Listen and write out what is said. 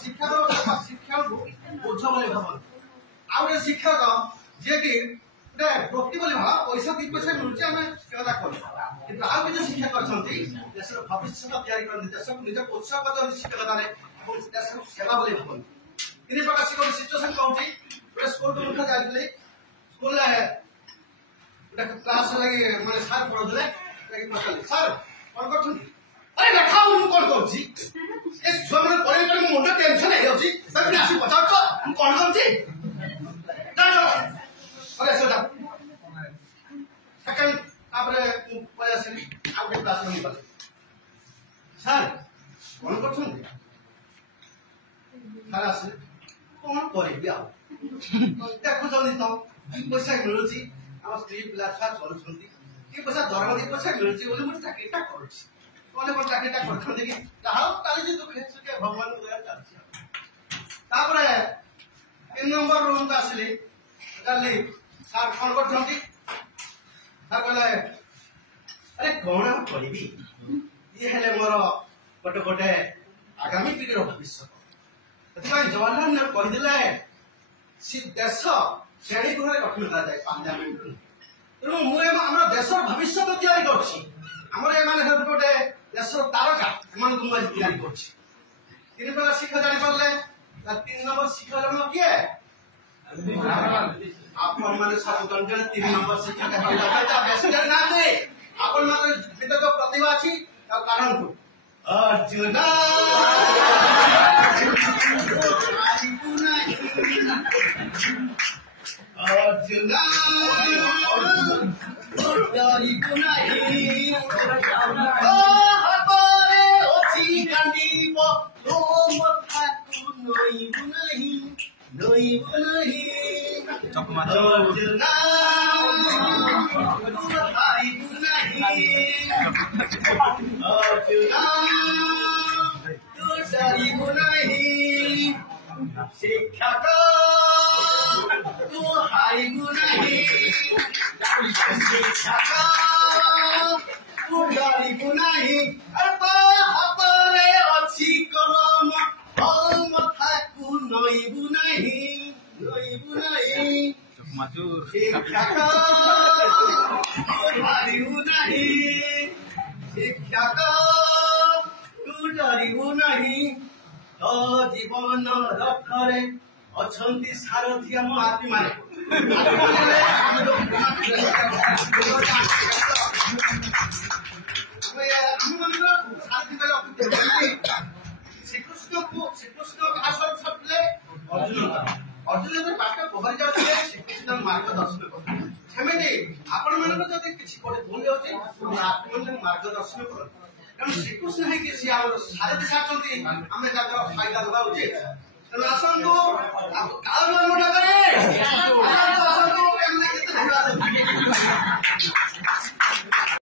शिक्षक शिक्षा शिक्षा बोझ बोले भाव आउ शिक्षक जे कि वृत्ति बोले भाव पैसा 2 पैसा मिलूँ आम शिक्षकता कर आउ किसी शिक्षक अच्छा देश भविष्य या देश को निज प्रोत्साह कर शिक्षकतार देश को सेवा बोले भाव इन प्रकार से सिचुएसन कहूँ स्कूल को मुख्य जाती स्कूल क्लास लगे मैंने सार पढ़े पचारे सार कौन कर अरे लेखा कौन कर छुआ मैंने पढ़े मुंड टेंशन हो पचार कौन कर क्लास में सार कौन कर सार आस कौन करी देखुं तो 2 पैसा मिलूँ आम स्त्री पिला छुआ चलुं कि पैसा दरमा 2 पैसा मिलूँ बोली मुझे चाकरीटा कर चाकरीटा कर दुखे सुखे भगवान चलती 3 नंबर रूम को आसली जानी सार कौन कर कहले अरे कौन करी ये हेले मोर गोटे गोटे आगामी पीढ़ी भविष्य जवाहरलाल नेहरू कहीदे सी देश श्रेणी गृह गठन कर तेणु मुझे देश भविष्य तैयारी कर गोटे देश तारका तैयारी कर शिक्षा जापारे 3 नंबर शिक्षा जन किए आपण मैंने सब जन 3 नंबर शिक्षा आपण भीतर जो प्रतिभा अच्छी कारण को अर्जुन अर्जुन शिक्षा तू हारिबु नहीं शिक्षा तू डरिबु नहीं हाथ रे अच्छी कलम मथा को नईबु नहीं शिक्षा तू हारिबु नहीं शिक्षा तू डरिबु नहीं तो जीवन रथरे अच्छी सारथी आम आदमी माने श्रीकृष्ण अर्जुन बाट पहरी जाते श्रीकृष्ण मार्गदर्शन करते आपण मान किसी भूल होती मार्गदर्शन कर श्रीकृष्ण है कि सारे दिशा आम फायदा दबा उचित तेना आसतु